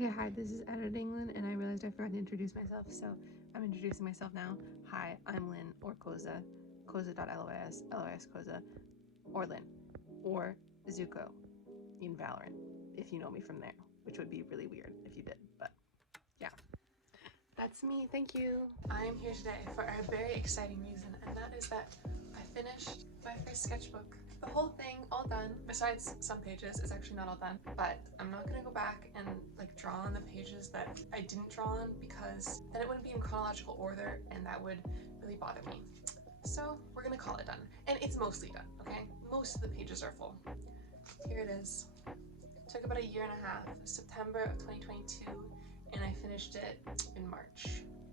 Okay, hi, this is Editing Lynn, and I realized I forgot to introduce myself, so I'm introducing myself now. Hi, I'm Lynn, or Koza, koza.lois, lois Koza, or Lynn, or Zuko in Valorant, if you know me from there, which would be really weird if you did, but yeah. That's me, thank you. I am here today for a very exciting reason, and that is that I finished my first sketchbook. The whole thing, all done, besides some pages, is actually not all done, but I'm not gonna go back and draw on the pages that I didn't draw on, because then it wouldn't be in chronological order and that would really bother me. So we're gonna call it done. And it's mostly done, okay? Most of the pages are full. Here it is. It took about a year and a half, September of 2022, and I finished it in March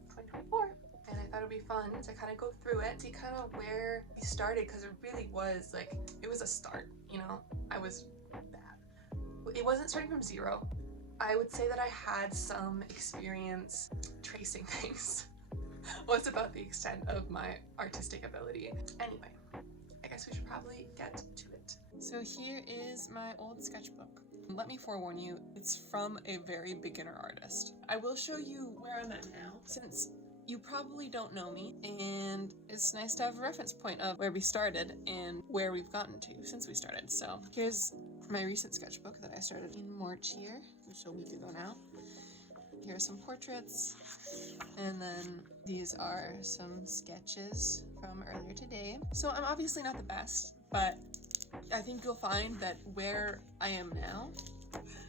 2024. And I thought it would be fun to kind of go through it, see kind of where we started, because it really was it was a start, you know? I was bad. It wasn't starting from zero. I would say that I had some experience tracing things. Was about the extent of my artistic ability. Anyway, I guess we should probably get to it. So here is my old sketchbook. Let me forewarn you, it's from a very beginner artist. I will show you where I'm at now, since you probably don't know me, and it's nice to have a reference point of where we started and where we've gotten to since we started. So here's my recent sketchbook that I started in March here, which is a week ago now. Here are some portraits, and then these are some sketches from earlier today. So I'm obviously not the best, but I think you'll find that where I am now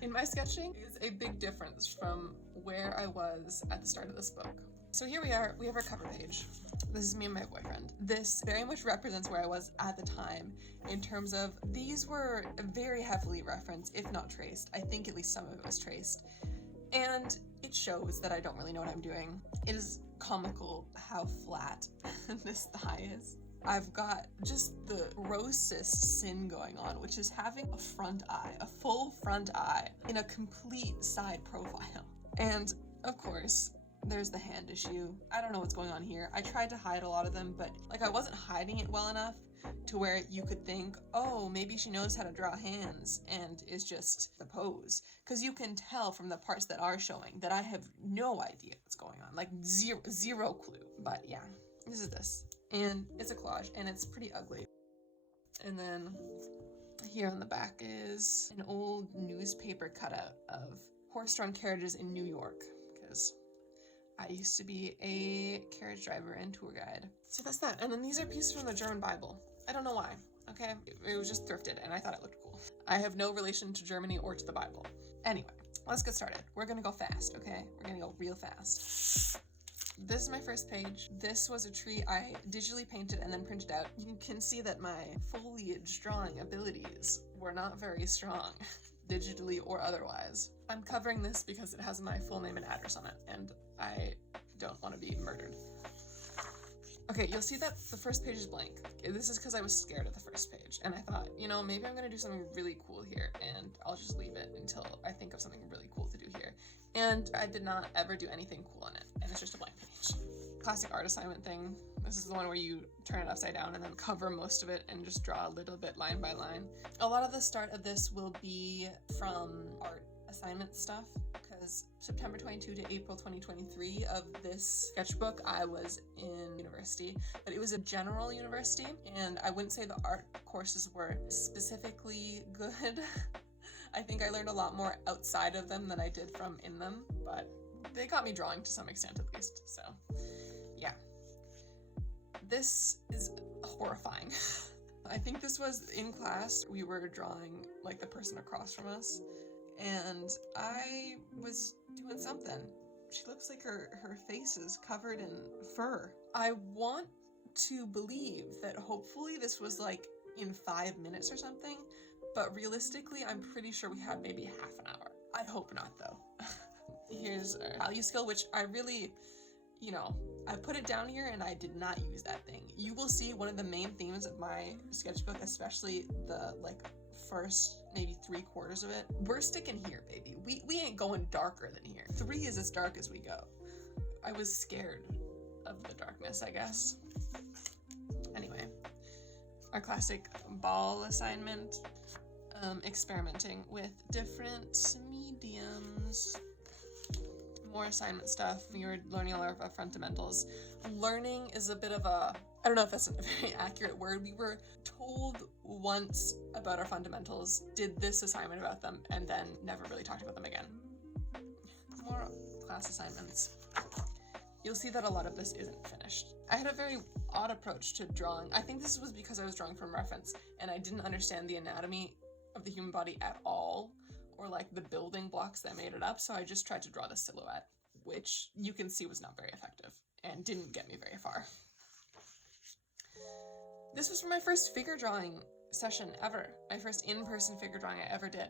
in my sketching is a big difference from where I was at the start of this book. So here we are, we have our cover page. This is me and my boyfriend. This very much represents where I was at the time in terms of these were very heavily referenced, if not traced. I think at least some of it was traced. And it shows that I don't really know what I'm doing. It is comical how flat this thigh is. I've got just the grossest sin going on, which is having a front eye, a full front eye in a complete side profile. And of course, there's the hand issue. I don't know what's going on here. I tried to hide a lot of them, but I wasn't hiding it well enough to where you could think, oh, maybe she knows how to draw hands and is just the pose. Because you can tell from the parts that are showing that I have no idea what's going on, zero clue. But yeah, this is this. And it's a collage, and it's pretty ugly. And then here on the back is an old newspaper cutout of horse-drawn carriages in New York, because I used to be a carriage driver and tour guide. So that's that. And then these are pieces from the German Bible. I don't know why, okay? It was just thrifted and I thought it looked cool. I have no relation to Germany or to the Bible. Anyway, let's get started. We're gonna go fast, okay? We're gonna go real fast. This is my first page. This was a tree I digitally painted and then printed out. You can see that my foliage drawing abilities were not very strong, digitally or otherwise. I'm covering this because it has my full name and address on it, and I don't want to be murdered. Okay, you'll see that the first page is blank. This is because I was scared of the first page, and I thought, you know, maybe I'm gonna do something really cool here, and I'll just leave it until I think of something really cool to do here. And I did not ever do anything cool on it, and it's just a blank page. Classic art assignment thing. This is the one where you turn it upside down and then cover most of it and just draw a little bit line by line. A lot of the start of this will be from art assignment stuff, because September 22 to April 2023 of this sketchbook I was in university, but it was a general university, and I wouldn't say the art courses were specifically good. I think I learned a lot more outside of them than I did from in them, but they got me drawing to some extent at least, so yeah. This is horrifying. I think this was in class. We were drawing the person across from us, and I was doing something. She looks like her face is covered in fur. I want to believe that hopefully this was in 5 minutes or something, but realistically I'm pretty sure we had maybe half an hour. I hope not though. Here's a value skill, which I really, I put it down here and I did not use that thing. You will see one of the main themes of my sketchbook, especially the first maybe 3/4 of it. We're sticking here, baby. We ain't going darker than here. 3 is as dark as we go. I was scared of the darkness, I guess. Anyway, our classic ball assignment, experimenting with different mediums. more assignment stuff. We were learning all of our fundamentals. Learning is a bit of a, I don't know if that's a very accurate word. We were told once about our fundamentals, did this assignment about them, and then never really talked about them again. More class assignments. You'll see that a lot of this isn't finished. I had a very odd approach to drawing. I think this was because I was drawing from reference and I didn't understand the anatomy of the human body at all, or like the building blocks that made it up, so I just tried to draw the silhouette, which you can see was not very effective and didn't get me very far. This was for my first figure drawing session ever, my first in-person figure drawing I ever did,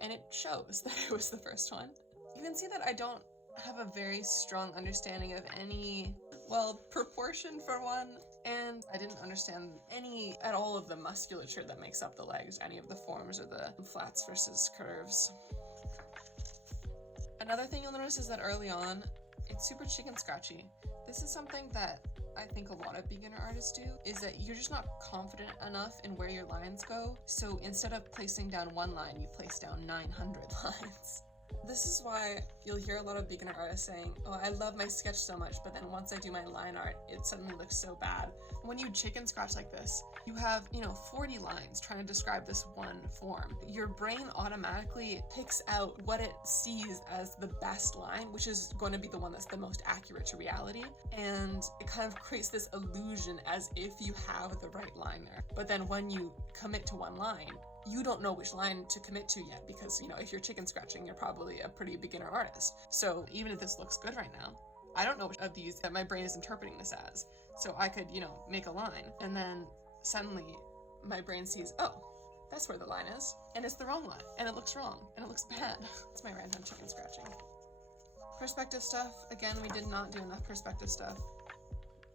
and it shows that it was the first one. You can see that I don't have a very strong understanding of any, well, proportion for one, and I didn't understand any at all of the musculature that makes up the legs, any of the forms or the flats versus curves. Another thing you'll notice is that early on, it's super chicken scratchy. This is something that I think a lot of beginner artists do, is that you're just not confident enough in where your lines go, so instead of placing down one line, you place down 900 lines. This is why you'll hear a lot of beginner artists saying, oh, I love my sketch so much, but then once I do my line art, it suddenly looks so bad. When you chicken scratch like this, you have, 40 lines trying to describe this one form. Your brain automatically picks out what it sees as the best line, which is going to be the one that's the most accurate to reality, and it kind of creates this illusion as if you have the right line there. But then when you commit to one line, you don't know which line to commit to yet, because if you're chicken scratching, you're probably a pretty beginner artist. So even if this looks good right now, I don't know which of these that my brain is interpreting this as. So I could, make a line, and then suddenly my brain sees, oh, that's where the line is, and it's the wrong line, and it looks wrong, and it looks bad. It's my random chicken scratching. Perspective stuff, again, we did not do enough perspective stuff.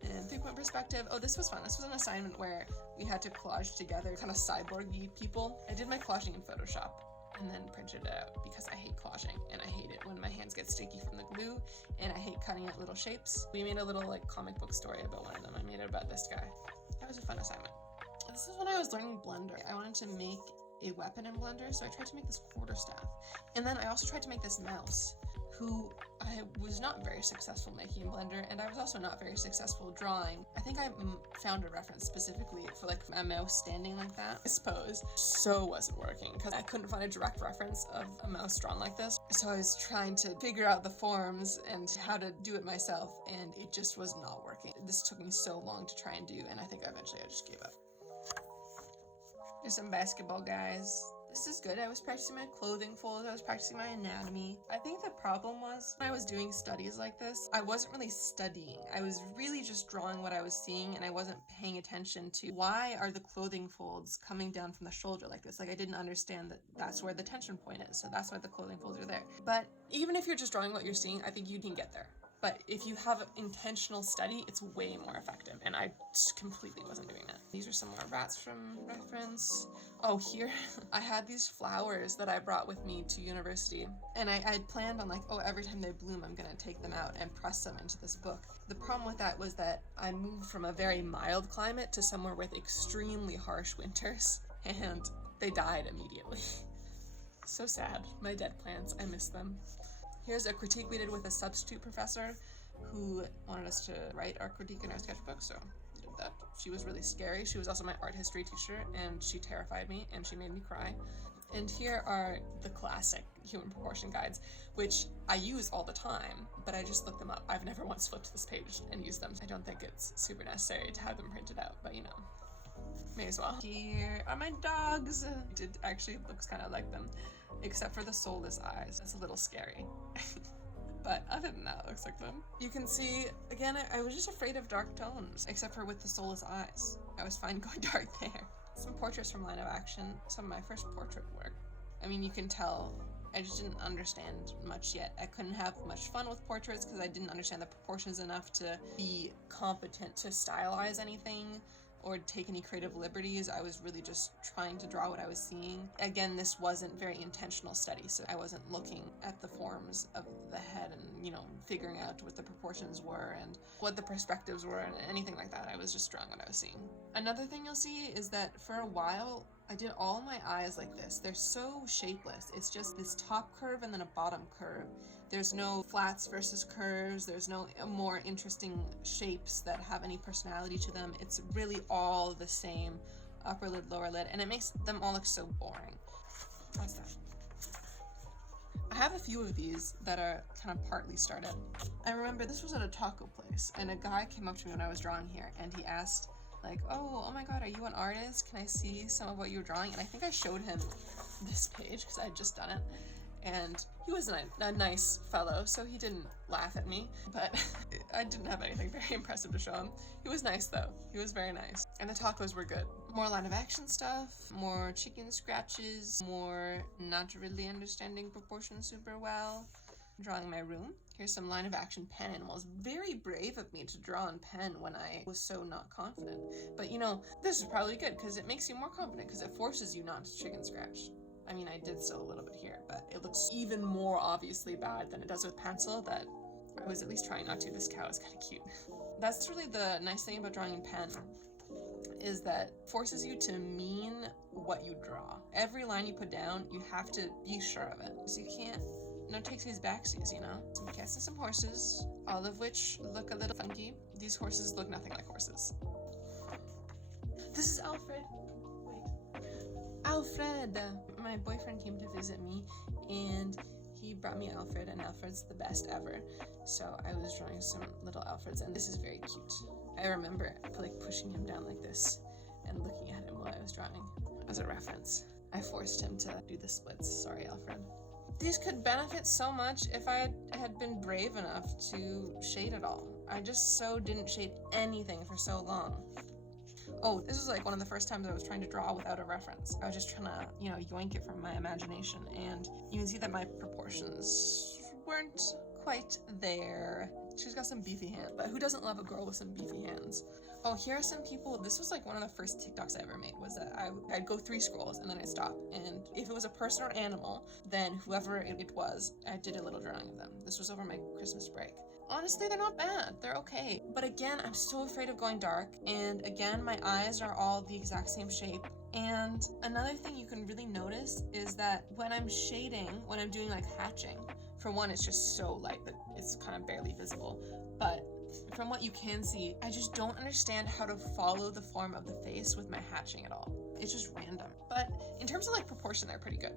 And 3-point perspective, oh, this was fun. This was an assignment where we had to collage together kind of cyborgy people. I did my collaging in Photoshop and then printed it out because I hate collaging and I hate it when my hands get sticky from the glue, and I hate cutting out little shapes. We made a little comic book story about one of them. I made it about this guy. That was a fun assignment. This is when I was learning Blender. I wanted to make a weapon in Blender, so I tried to make this quarterstaff. And then I also tried to make this mouse, who I was not very successful making in Blender, and I was also not very successful drawing. I think I found a reference specifically for a mouse standing like that, I suppose. So wasn't working, because I couldn't find a direct reference of a mouse drawn like this. So I was trying to figure out the forms and how to do it myself, and it just was not working. This took me so long to try and do, and I think eventually I just gave up. Here's some basketball guys. This is good. I was practicing my clothing folds, I was practicing my anatomy. I think the problem was when I was doing studies like this, I wasn't really studying. I was really just drawing what I was seeing, and I wasn't paying attention to why are the clothing folds coming down from the shoulder like this. I didn't understand that that's where the tension point is, so that's why the clothing folds are there. But even if you're just drawing what you're seeing, I think you can get there. But if you have intentional study, it's way more effective, and I just completely wasn't doing that. These are some more rats from reference. Oh, here, I had these flowers that I brought with me to university, and I had planned on every time they bloom, I'm gonna take them out and press them into this book. The problem with that was that I moved from a very mild climate to somewhere with extremely harsh winters, and they died immediately. So sad. My dead plants, I miss them. Here's a critique we did with a substitute professor who wanted us to write our critique in our sketchbook, so we did that. She was really scary. She was also my art history teacher, and she terrified me, and she made me cry. And here are the classic human proportion guides, which I use all the time, but I just looked them up. I've never once flipped this page and used them. I don't think it's super necessary to have them printed out, but may as well. Here are my dogs. It actually looks kind of like them, except for the soulless eyes. That's a little scary. But other than that, it looks like them. You can see, again, I was just afraid of dark tones, except for with the soulless eyes. I was fine going dark there. Some portraits from Line of Action, some of my first portrait work. You can tell I just didn't understand much yet. I couldn't have much fun with portraits because I didn't understand the proportions enough to be competent to stylize anything or take any creative liberties. I was really just trying to draw what I was seeing. Again, this wasn't very intentional study, so I wasn't looking at the forms of the head and, figuring out what the proportions were and what the perspectives were and anything like that. I was just drawing what I was seeing. Another thing you'll see is that for a while, I did all my eyes like this. They're so shapeless. It's just this top curve and then a bottom curve. There's no flats versus curves. There's no more interesting shapes that have any personality to them. It's really all the same upper lid, lower lid, and it makes them all look so boring. What's that? I have a few of these that are kind of partly started. I remember this was at a taco place, and a guy came up to me when I was drawing here, and he asked, like, oh my god, are you an artist? Can I see some of what you're drawing? And I think I showed him this page because I had just done it. And he was a nice fellow, so he didn't laugh at me, but I didn't have anything very impressive to show him. He was nice though. He was very nice. And the tacos were good. More line of action stuff, more chicken scratches, more not really understanding proportions super well. Drawing my room. Here's some line of action pen animals. Very brave of me to draw in pen when I was so not confident. But you know, this is probably good because it makes you more confident because it forces you not to chicken scratch. I mean, I did still a little bit here, but it looks even more obviously bad than it does with pencil that I was at least trying not to. This cow is kind of cute. That's really the nice thing about drawing in pen, is that it forces you to mean what you draw. Every line you put down, you have to be sure of it. So you can't, no takesies backsies, you know? So I'm casting some horses, all of which look a little funky. These horses look nothing like horses. This is Alfred. Alfred! My boyfriend came to visit me and he brought me Alfred, and Alfred's the best ever. So I was drawing some little Alfreds, and this is very cute. I remember like pushing him down like this and looking at him while I was drawing as a reference. I forced him to do the splits. Sorry, Alfred. These could benefit so much if I had been brave enough to shade it all. I just so didn't shade anything for so long. Oh, this was like one of the first times I was trying to draw without a reference. I was just trying to, you know, yoink it from my imagination, and you can see that my proportions weren't quite there. She's got some beefy hands, but who doesn't love a girl with some beefy hands? Oh, here are some people. This was like one of the first TikToks I ever made, was that I'd go 3 scrolls and then I'd stop. And if it was a person or animal, then whoever it was, I did a little drawing of them. This was over my Christmas break. Honestly, they're not bad. They're okay. But again, I'm so afraid of going dark. And again, my eyes are all the exact same shape. And another thing you can really notice is that when I'm shading, when I'm doing like hatching, for one, it's just so light that it's kind of barely visible. But from what you can see, I just don't understand how to follow the form of the face with my hatching at all. It's just random. But in terms of like proportion, they're pretty good.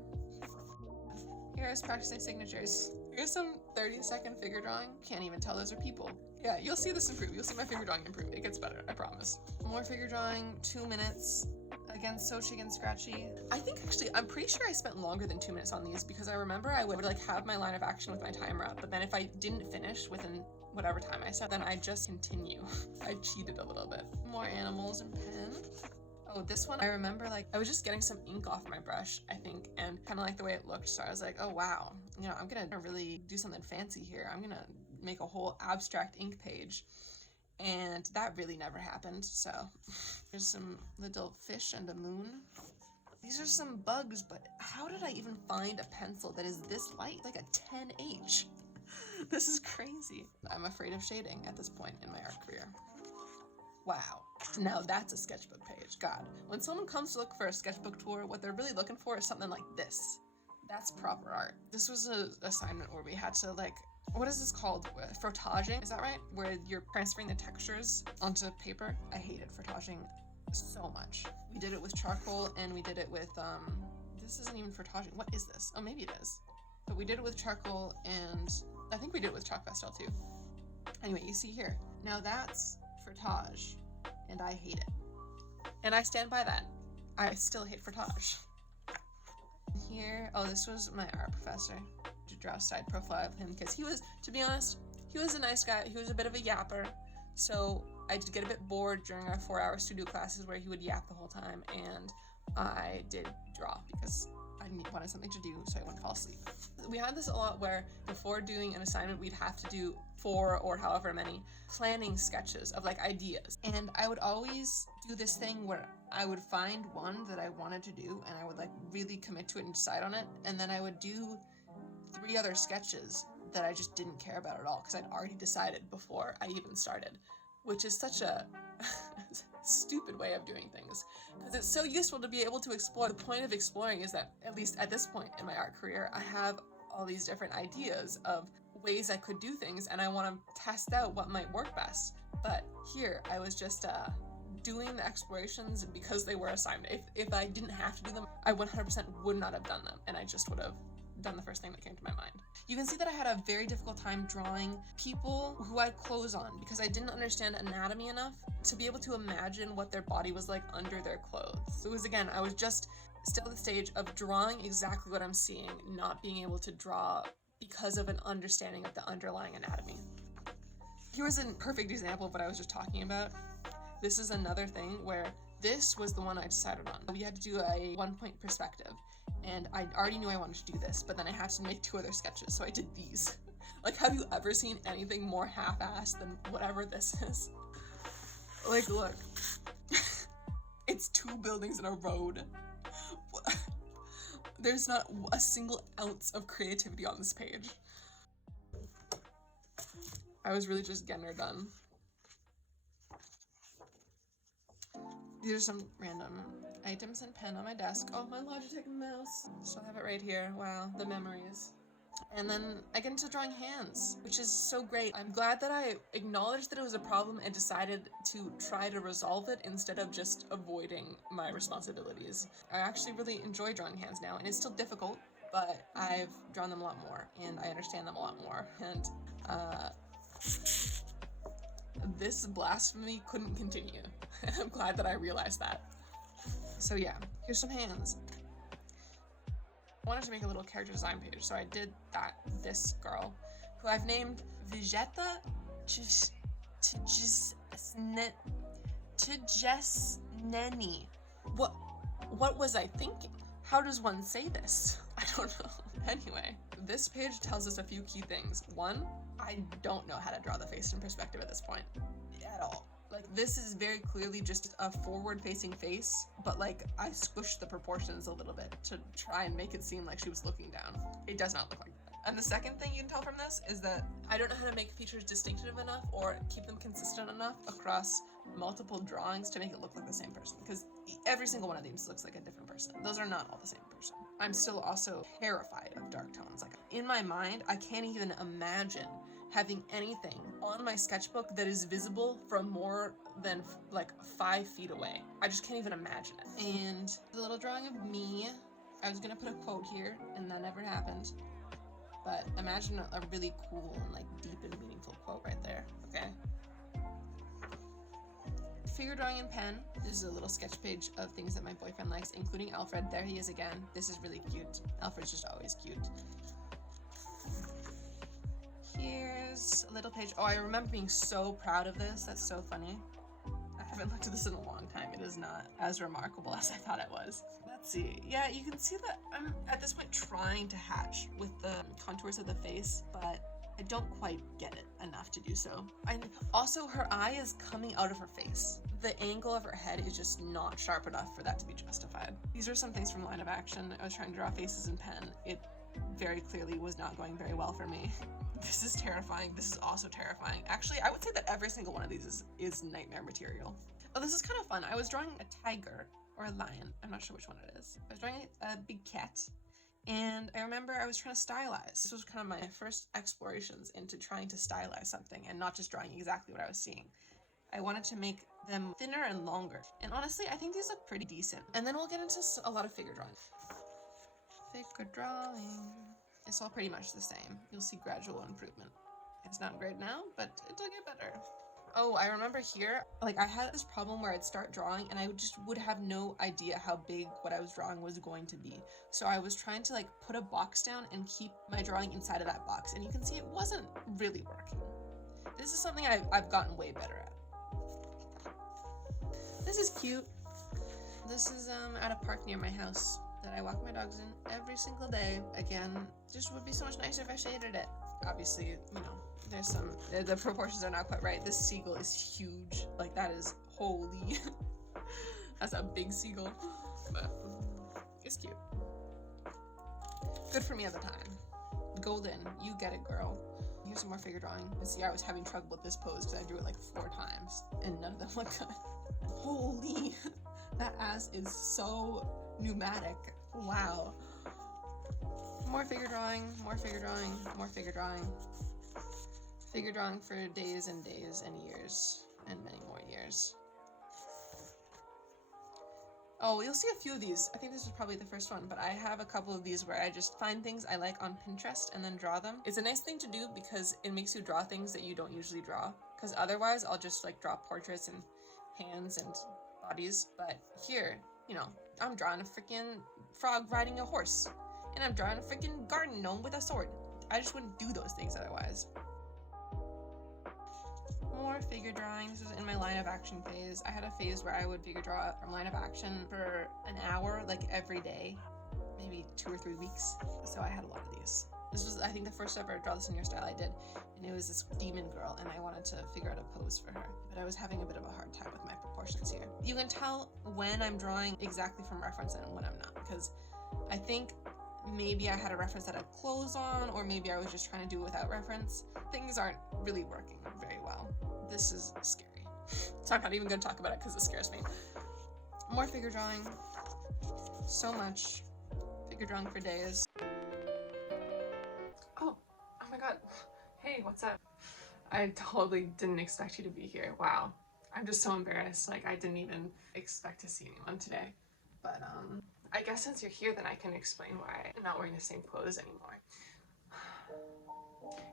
Here's practicing signatures. Here's some 30-second figure drawing. Can't even tell those are people. Yeah, you'll see this improve. You'll see my figure drawing improve. It gets better, I promise. More figure drawing, 2 minutes. Again, so chicken scratchy. I think actually, I'm pretty sure I spent longer than 2 minutes on these because I remember I would like have my line of action with my timer up, but then if I didn't finish within whatever time I said, then I just continue. I cheated a little bit. More animals and pen. Oh, this one, I remember like I was just getting some ink off my brush, I think, and kind of like the way it looked. So I was like, oh wow, you know, I'm gonna really do something fancy here. I'm gonna make a whole abstract ink page. And that really never happened. So there's some little fish and a moon. These are some bugs, but how did I even find a pencil that is this light? Like a 10H. This is crazy. I'm afraid of shading at this point in my art career. Wow. Now that's a sketchbook page. God. When someone comes to look for a sketchbook tour, what they're really looking for is something like this. That's proper art. This was an assignment where we had to like, what is this called? Frottaging, is that right? Where you're transferring the textures onto paper. I hated frottaging so much. We did it with charcoal and we did it with, this isn't even frottaging. What is this? Oh, maybe it is. But we did it with charcoal and I think we did it with chalk pastel too. Anyway, you see here. Now that's frottage and I hate it. And I stand by that. I still hate frottage. Here, oh, this was my art professor. To draw a side profile of him because he was, to be honest, he was a nice guy. He was a bit of a yapper. So I did get a bit bored during our 4-hour studio classes where he would yap the whole time, and I did draw because I wanted something to do so I wouldn't fall asleep. We had this a lot where before doing an assignment we'd have to do 4 or however many planning sketches of like ideas, and I would always do this thing where I would find one that I wanted to do and I would like really commit to it and decide on it, and then I would do 3 other sketches that I just didn't care about at all because I'd already decided before I even started, which is such a stupid way of doing things, because it's so useful to be able to explore. The point of exploring is that, at least at this point in my art career, I have all these different ideas of ways I could do things, and I want to test out what might work best. But here, I was just doing the explorations because they were assigned. If I didn't have to do them, I 100% would not have done them, and I just would have done the first thing that came to my mind. You can see that I had a very difficult time drawing people who I had clothes on, because I didn't understand anatomy enough to be able to imagine what their body was like under their clothes. So it was, again, I was just still at the stage of drawing exactly what I'm seeing, not being able to draw because of an understanding of the underlying anatomy. Here's a perfect example of what I was just talking about. This is another thing where this was the one I decided on. We had to do a 1-point perspective, and I already knew I wanted to do this, but then I had to make 2 other sketches, so I did these. Like, have you ever seen anything more half-assed than whatever this is? Like, look. It's 2 buildings and a road. There's not a single ounce of creativity on this page. I was really just getting her done. These are some random items and pen on my desk. Oh, my Logitech mouse. Still have it right here. Wow, the memories. And then I get into drawing hands, which is so great. I'm glad that I acknowledged that it was a problem and decided to try to resolve it instead of just avoiding my responsibilities. I actually really enjoy drawing hands now, and it's still difficult, but I've drawn them a lot more, and I understand them a lot more. And this blasphemy couldn't continue. I'm glad that I realized that. So yeah, here's some hands. I wanted to make a little character design page, so I did that. This girl, who I've named Vegeta Tjesneni. What was I thinking? How does one say this? I don't know. Anyway, this page tells us a few key things. 1, I don't know how to draw the face in perspective at this point at all. Like, this is very clearly just a forward-facing face, but like I squished the proportions a little bit to try and make it seem like she was looking down. It does not look like that. And the second thing you can tell from this is that I don't know how to make features distinctive enough or keep them consistent enough across multiple drawings to make it look like the same person, because every single one of these looks like a different person. Those are not all the same person. I'm still also terrified of dark tones. Like, in my mind, I can't even imagine having anything on my sketchbook that is visible from more than like 5 feet away. I just can't even imagine it. And the little drawing of me, I was gonna put a quote here, and that never happened. But imagine a really cool and like deep and meaningful quote right there, okay? Figure drawing in pen. This is a little sketch page of things that my boyfriend likes, including Alfred. There he is again. This is really cute. Alfred's just always cute. Here's a little page. Oh, I remember being so proud of this. That's so funny. I haven't looked at this in a long time. It is not as remarkable as I thought it was. Let's see. Yeah, you can see that I'm at this point trying to hatch with the contours of the face, but I don't quite get it enough to do so. And also, her eye is coming out of her face. The angle of her head is just not sharp enough for that to be justified. These are some things from Line of Action. I was trying to draw faces in pen. It very clearly was not going very well for me. This is terrifying. This is also terrifying. Actually, I would say that every single one of these is nightmare material. Oh, this is kind of fun. I was drawing a tiger or a lion. I'm not sure which one it is. I was drawing a big cat. And I remember I was trying to stylize. This was kind of my first explorations into trying to stylize something and not just drawing exactly what I was seeing. I wanted to make them thinner and longer. And honestly, I think these look pretty decent. And then we'll get into a lot of figure drawing. Figure drawing. It's all pretty much the same. You'll see gradual improvement. It's not great now, but it'll get better. Oh, I remember here, like I had this problem where I'd start drawing and I would have no idea how big what I was drawing was going to be. So I was trying to like put a box down and keep my drawing inside of that box. And you can see it wasn't really working. This is something I've gotten way better at. This is cute. This is at a park near my house that I walk my dogs in every single day. Again, just would be so much nicer if I shaded it. Obviously, you know, there's some, the proportions are not quite right. This seagull is huge. Like, that is holy. That's a big seagull. But it's cute. Good for me at the time. Golden, you get it, girl. Here's some more figure drawing. And see, I was having trouble with this pose because I drew it like 4 times and none of them look good. Holy, that ass is so pneumatic. Wow. More figure drawing, more figure drawing, more figure drawing. Figure drawing for days and days and years and many more years. Oh, you'll see a few of these. I think this is probably the first one, but I have a couple of these where I just find things I like on Pinterest and then draw them. It's a nice thing to do because it makes you draw things that you don't usually draw. Because otherwise, I'll just like draw portraits and hands and bodies. But here, you know, I'm drawing a freaking frog riding a horse. And I'm drawing a freaking garden gnome with a sword. I just wouldn't do those things otherwise. More figure drawing. This is in my line of action phase. I had a phase where I would figure draw from line of action for an hour, like every day, maybe 2 or 3 weeks. So I had a lot of these. This was, I think, the first ever Draw This in Your Style I did, and it was this demon girl, and I wanted to figure out a pose for her, but I was having a bit of a hard time with my proportions here. You can tell when I'm drawing exactly from reference and when I'm not, because I think maybe I had a reference that had clothes on, or maybe I was just trying to do it without reference. Things aren't really working very well. This is scary. So I'm not even going to talk about it because it scares me. More figure drawing. So much. Figure drawing for days. Oh my god. Hey, what's up? I totally didn't expect you to be here. Wow. I'm just so embarrassed. Like, I didn't even expect to see anyone today. But, I guess since you're here, then I can explain why I'm not wearing the same clothes anymore.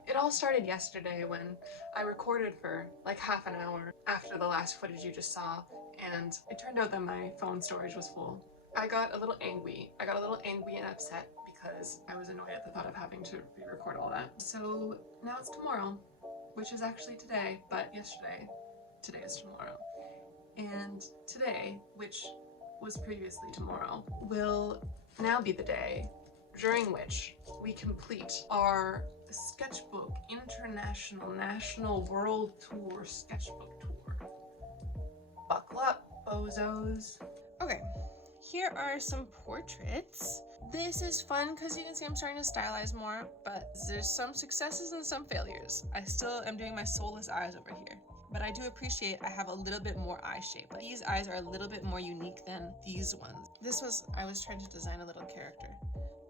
It all started yesterday when I recorded for like half an hour after the last footage you just saw, and it turned out that my phone storage was full. I got a little angry. And upset because I was annoyed at the thought of having to re-record all that. So now it's tomorrow, which is actually today, but today is tomorrow. And today, which was previously tomorrow, will now be the day during which we complete our sketchbook international national world tour sketchbook tour. Buckle up, bozos. Okay, here are some portraits. This is fun because you can see I'm starting to stylize more, but there's some successes and some failures. I still am doing my soulless eyes over here, but I do appreciate I have a little bit more eye shape. Like, these eyes are a little bit more unique than these ones. I was trying to design a little character,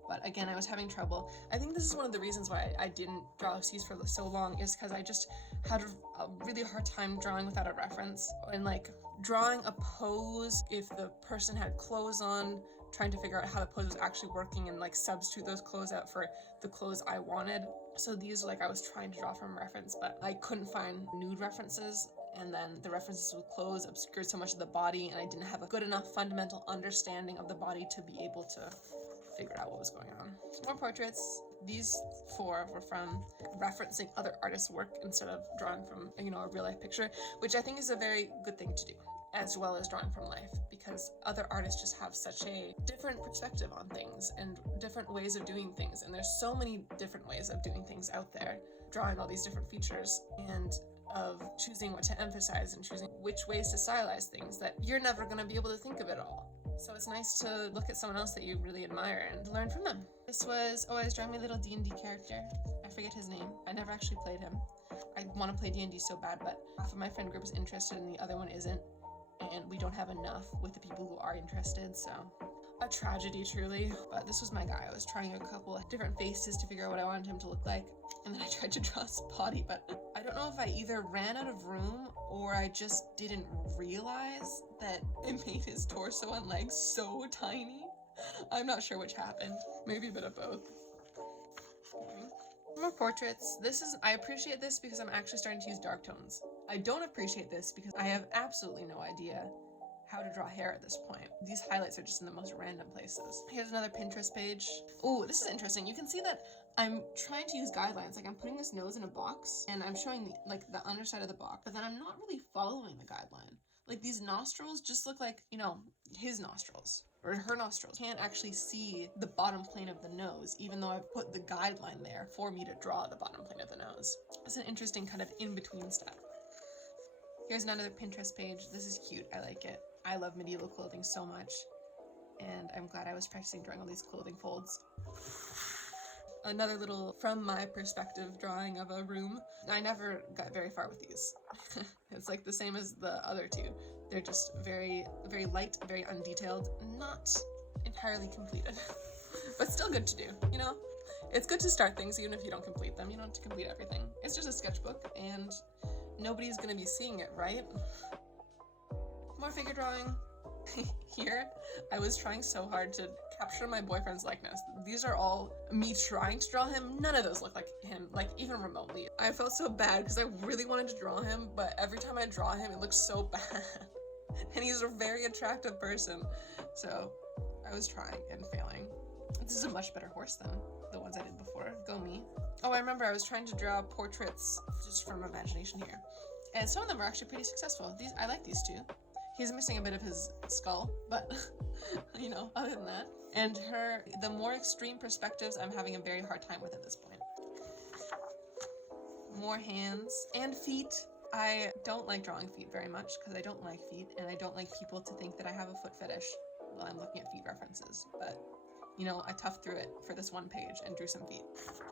but again, I was having trouble. I think this is one of the reasons why I didn't draw these for so long, is because I just had a really hard time drawing without a reference, and like drawing a pose if the person had clothes on, trying to figure out how the pose was actually working and like substitute those clothes out for the clothes I wanted. So these, like, I was trying to draw from reference, but I couldn't find nude references, and then the references with clothes obscured so much of the body, and I didn't have a good enough fundamental understanding of the body to be able to figure out what was going on. More portraits. These 4 were from referencing other artists' work instead of drawing from, you know, a real life picture, which I think is a very good thing to do, as well as drawing from life, because other artists just have such a different perspective on things and different ways of doing things, and there's so many different ways of doing things out there, drawing all these different features and of choosing what to emphasize and choosing which ways to stylize things, that you're never going to be able to think of it all. So it's nice to look at someone else that you really admire and learn from them. This was, I was drawing my little D&D character. I forget his name. I never actually played him. I want to play D&D so bad, but half of my friend group is interested and the other one isn't. And we don't have enough with the people who are interested, so a tragedy, truly. But this was my guy. I was trying a couple of different faces to figure out what I wanted him to look like, and then I tried to draw his body, but I don't know if I either ran out of room or I just didn't realize that it made his torso and legs so tiny. I'm not sure which happened. Maybe a bit of both. More portraits. I appreciate this because I'm actually starting to use dark tones. I don't appreciate this because I have absolutely no idea how to draw hair at this point. These highlights are just in the most random places. Here's another Pinterest page. Oh, this is interesting. You can see that I'm trying to use guidelines. Like, I'm putting this nose in a box and I'm showing the underside of the box, but then I'm not really following the guideline. Like, these nostrils just look like, you know, his nostrils or her nostrils. Can't actually see the bottom plane of the nose, even though I've put the guideline there for me to draw the bottom plane of the nose. It's an interesting kind of in-between step. Here's another Pinterest page. This is cute. I like it. I love medieval clothing so much, and I'm glad I was practicing drawing all these clothing folds. Another little from my perspective drawing of a room. I never got very far with these. It's like the same as the other two. They're just very, very light, very undetailed, not entirely completed, but still good to do, you know? It's good to start things even if you don't complete them. You don't have to complete everything. It's just a sketchbook and nobody's gonna be seeing it, right? More figure drawing. Here, I was trying so hard to capture my boyfriend's likeness. These are all me trying to draw him. None of those look like him, like even remotely. I felt so bad because I really wanted to draw him, but every time I draw him, it looks so bad. And he's a very attractive person. So I was trying and failing. This is a much better horse than the ones I did before. Go me. Oh, I remember I was trying to draw portraits just from imagination here. And some of them are actually pretty successful. I like these two. He's missing a bit of his skull, but you know, other than that. And the more extreme perspectives, I'm having a very hard time with at this point. More hands and feet. I don't like drawing feet very much because I don't like feet, and I don't like people to think that I have a foot fetish while I'm looking at feet references. But you know, I toughed through it for this one page and drew some feet.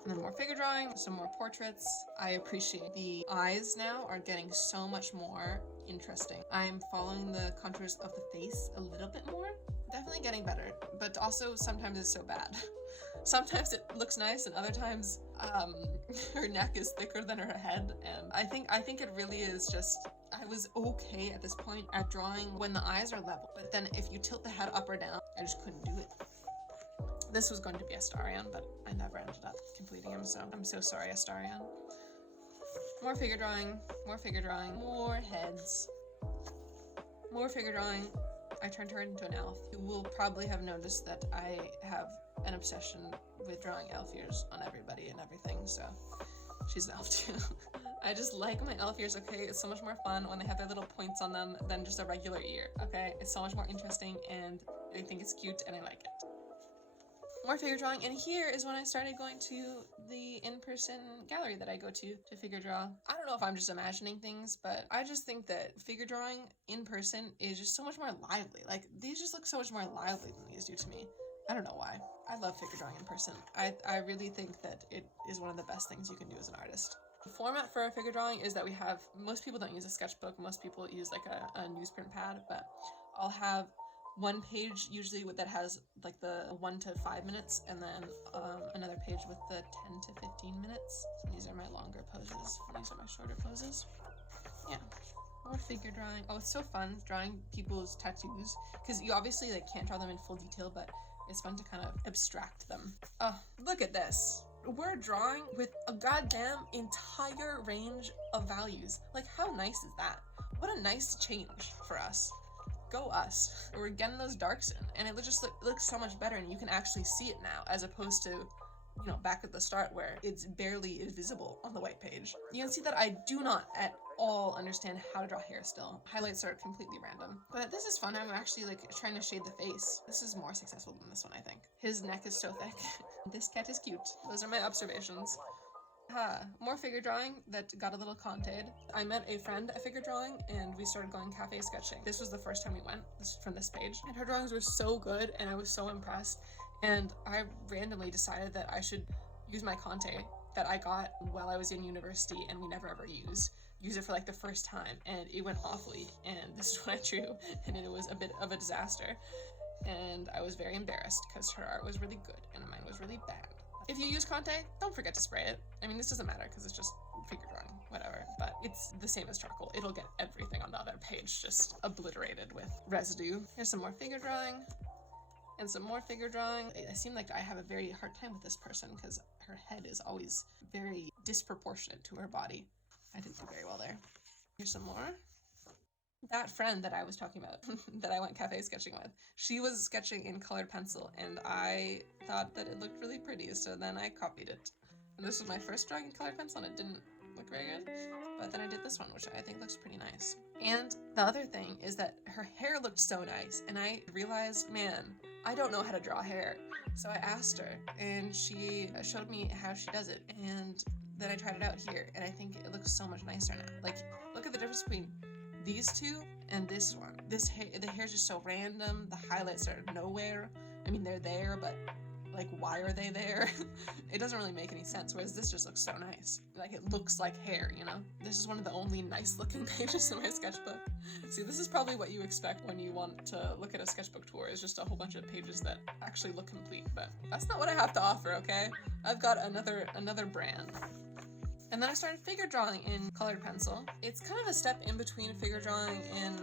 And then more figure drawing, some more portraits. I appreciate the eyes now are getting so much more interesting. I'm following the contours of the face a little bit more. Definitely getting better, but also sometimes it's so bad. Sometimes it looks nice and other times her neck is thicker than her head, and I think it really is just, I was okay at this point at drawing when the eyes are level, but then if you tilt the head up or down, I just couldn't do it. This was going to be Astarion, but I never ended up completing him, so I'm so sorry, Astarion. More figure drawing, more figure drawing, more heads, more figure drawing. I turned her into an elf. You will probably have noticed that I have an obsession with drawing elf ears on everybody and everything, so she's an elf too. I just like my elf ears, okay? It's so much more fun when they have their little points on them than just a regular ear, okay? It's so much more interesting, and I think it's cute, and I like it. More figure drawing, and here is when I started going to the in-person gallery that I go to figure draw. I don't know if I'm just imagining things, but I just think that figure drawing in person is just so much more lively. Like, these just look so much more lively than these do to me. I don't know why. I love figure drawing in person. I really think that it is one of the best things you can do as an artist. The format for figure drawing is that we have, most people don't use a sketchbook, most people use like a newsprint pad, but I'll have one page usually that has like the 1 to 5 minutes, and then another page with the 10 to 15 minutes. So these are my longer poses, and these are my shorter poses. Yeah, more figure drawing. Oh, it's so fun drawing people's tattoos, because you obviously like can't draw them in full detail, but it's fun to kind of abstract them. Oh, look at this. We're drawing with a goddamn entire range of values. Like, how nice is that? What a nice change for us. Go us. We're getting those darks in, and it just looks so much better, and you can actually see it now, as opposed to, you know, back at the start where it's barely visible on the white page. You can see that I do not at all understand how to draw hair still. Highlights are completely random. But this is fun. I'm actually like trying to shade the face. This is more successful than this one, I think. His neck is so thick. This cat is cute. Those are my observations. More figure drawing that got a little conted. I met a friend at figure drawing, and we started going cafe sketching. This was the first time we went, from this page, and her drawings were so good, and I was so impressed, and I randomly decided that I should use my conte that I got while I was in university and we never ever use it for like the first time, and it went awfully, and this is what I drew, and it was a bit of a disaster, and I was very embarrassed because her art was really good and mine was really bad. If you use Conte, don't forget to spray it. I mean, this doesn't matter because it's just figure drawing, whatever, but it's the same as charcoal. It'll get everything on the other page just obliterated with residue. Here's some more figure drawing and some more figure drawing. I seem like I have a very hard time with this person because her head is always very disproportionate to her body. I didn't do very well there. Here's some more. That friend that I was talking about, that I went cafe sketching with, she was sketching in colored pencil, and I thought that it looked really pretty, so then I copied it. And this was my first drawing in colored pencil, and it didn't look very good, but then I did this one, which I think looks pretty nice. And the other thing is that her hair looked so nice, and I realized, man, I don't know how to draw hair. So I asked her, and she showed me how she does it, and then I tried it out here, and I think it looks so much nicer now. Like, look at the difference between these two and this one. The hair's just so random. The highlights are nowhere. I mean, they're there, but Like, why are they there? It doesn't really make any sense, whereas this just looks so nice. Like, it looks like hair, you know? This is one of the only nice looking pages in my sketchbook. See, this is probably what you expect when you want to look at a sketchbook tour, is just a whole bunch of pages that actually look complete, but that's not what I have to offer, okay? I've got another brand. And then I started figure drawing in colored pencil. It's kind of a step in between figure drawing in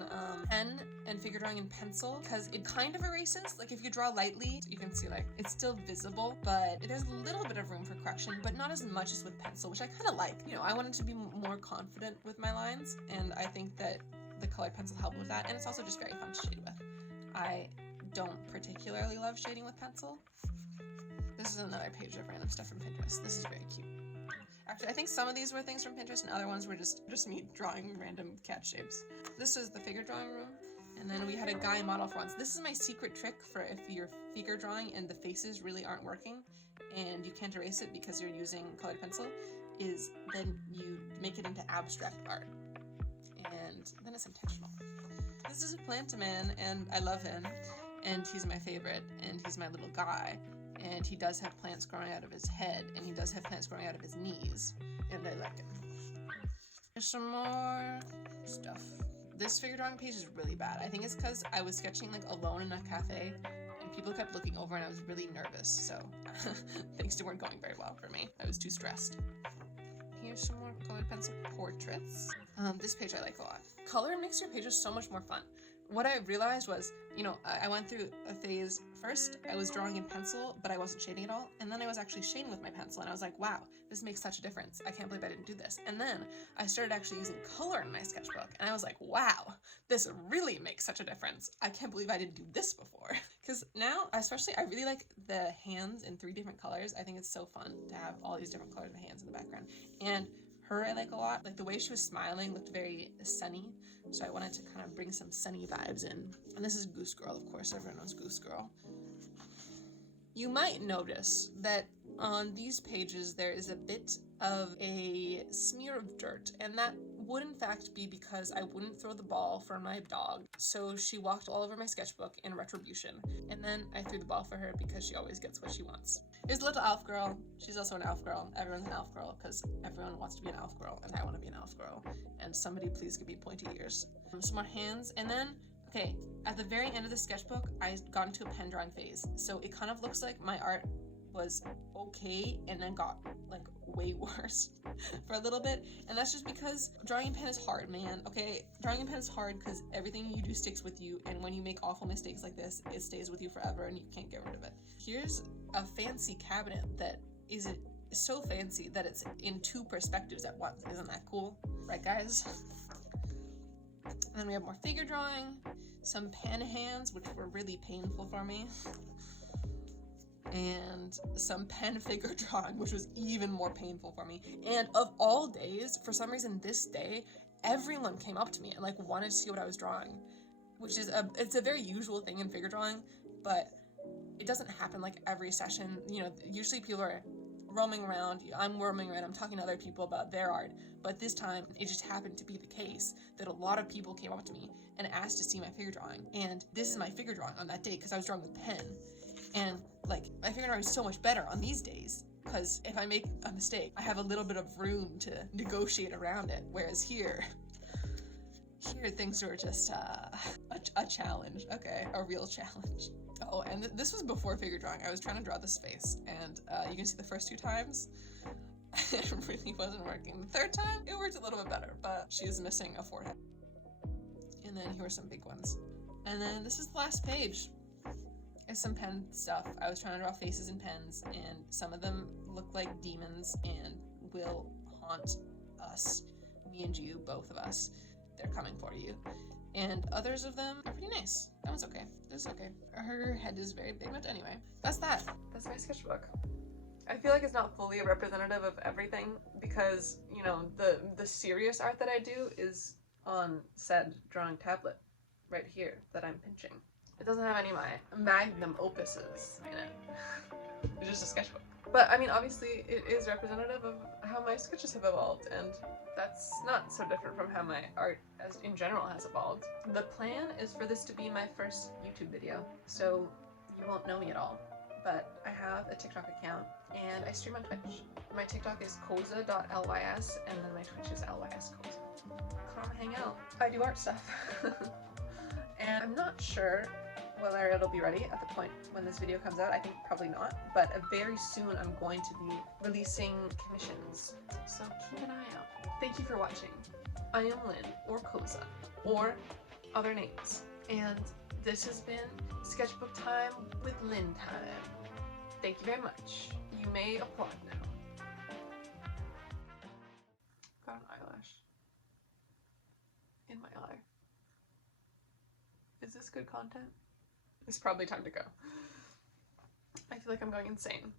pen and figure drawing in pencil, because it kind of erases. Like, if you draw lightly, you can see, like, it's still visible, but there's a little bit of room for correction, but not as much as with pencil, which I kind of like. You know, I wanted to be more confident with my lines, and I think that the colored pencil helped with that, and it's also just very fun to shade with. I don't particularly love shading with pencil. This is another page of random stuff from Pinterest. This is very cute. Actually, I think some of these were things from Pinterest and other ones were just me drawing random cat shapes. This is the figure drawing room. And then we had a guy model for once. This is my secret trick for if you're figure drawing and the faces really aren't working and you can't erase it because you're using colored pencil, is then you make it into abstract art. And then it's intentional. This is a Plantaman, and I love him. And he's my favorite, and he's my little guy. And he does have plants growing out of his head, and he does have plants growing out of his knees, and I like him. There's some more stuff. This figure drawing page is really bad. I think it's because I was sketching like alone in a cafe, and people kept looking over, and I was really nervous, so things weren't going very well for me. I was too stressed. Here's some more colored pencil portraits. This page I like a lot. Color makes your pages so much more fun. What I realized was, you know, I went through a phase. First, I was drawing in pencil, but I wasn't shading at all. And then I was actually shading with my pencil, and I was like, wow, this makes such a difference. I can't believe I didn't do this. And then I started actually using color in my sketchbook, and I was like, wow, this really makes such a difference. I can't believe I didn't do this before. Because now, especially, I really like the hands in 3 different colors. I think it's so fun to have all these different colors of hands in the background. And her I like a lot. Like, the way she was smiling looked very sunny, so I wanted to kind of bring some sunny vibes in. And this is Goose Girl, of course. Everyone knows Goose Girl. You might notice that on these pages there is a bit of a smear of dirt, and that would in fact be because I wouldn't throw the ball for my dog, so she walked all over my sketchbook in retribution, and then I threw the ball for her because she always gets what she wants. Here's Little Elf Girl. She's also an elf girl. Everyone's an elf girl because everyone wants to be an elf girl, and I want to be an elf girl, and somebody please give me pointy ears. Some more hands, and then okay, at the very end of the sketchbook, I got into a pen drawing phase, so it kind of looks like my art was okay and then got like way worse for a little bit, and that's just because drawing in pen is hard, man. Okay, drawing in pen is hard because everything you do sticks with you, and when you make awful mistakes like this, it stays with you forever and you can't get rid of it. Here's a fancy cabinet that isn't so fancy that it's in 2 perspectives at once. Isn't that cool? Right, guys? And then we have more figure drawing, some pen hands, which were really painful for me, and some pen figure drawing, which was even more painful for me. And of all days, for some reason this day, everyone came up to me and like wanted to see what I was drawing, which is it's a very usual thing in figure drawing, but it doesn't happen like every session. You know, usually people are roaming around, I'm roaming around, I'm talking to other people about their art, but this time it just happened to be the case that a lot of people came up to me and asked to see my figure drawing, and this is my figure drawing on that day because I was drawing with pen, and like my figure drawing is so much better on these days because if I make a mistake, I have a little bit of room to negotiate around it, whereas here things were just a challenge, okay, a real challenge. Oh, and this was before figure drawing. I was trying to draw this face, and you can see the first 2 times, it really wasn't working. The 3rd time, it worked a little bit better, but she is missing a forehead. And then here are some big ones. And then this is the last page. It's some pen stuff. I was trying to draw faces in pens, and some of them look like demons and will haunt us, me and you, both of us. They're coming for you. And others of them are pretty nice. That one's okay. This is okay. Her head is very big, but anyway. That's that. That's my sketchbook. I feel like it's not fully representative of everything because, you know, the serious art that I do is on said drawing tablet right here that I'm pinching. It doesn't have any of my magnum opuses in it. It's just a sketchbook. But I mean, obviously it is representative of how my sketches have evolved, and that's not so different from how my art as in general has evolved. The plan is for this to be my first YouTube video, so you won't know me at all. but I have a TikTok account and I stream on Twitch. My TikTok is koza.lys and then my Twitch is lyskoza. Come hang out. I do art stuff. And I'm not sure whether it'll be ready at the point when this video comes out. I think probably not, but very soon I'm going to be releasing commissions, so keep an eye out. Thank you for watching. I am Lynn, or Koza, or other names, and this has been Sketchbook Time with Lynn Time. Thank you very much. You may applaud now. Got an eyelash in my eye. Is this good content? It's probably time to go. I feel like I'm going insane.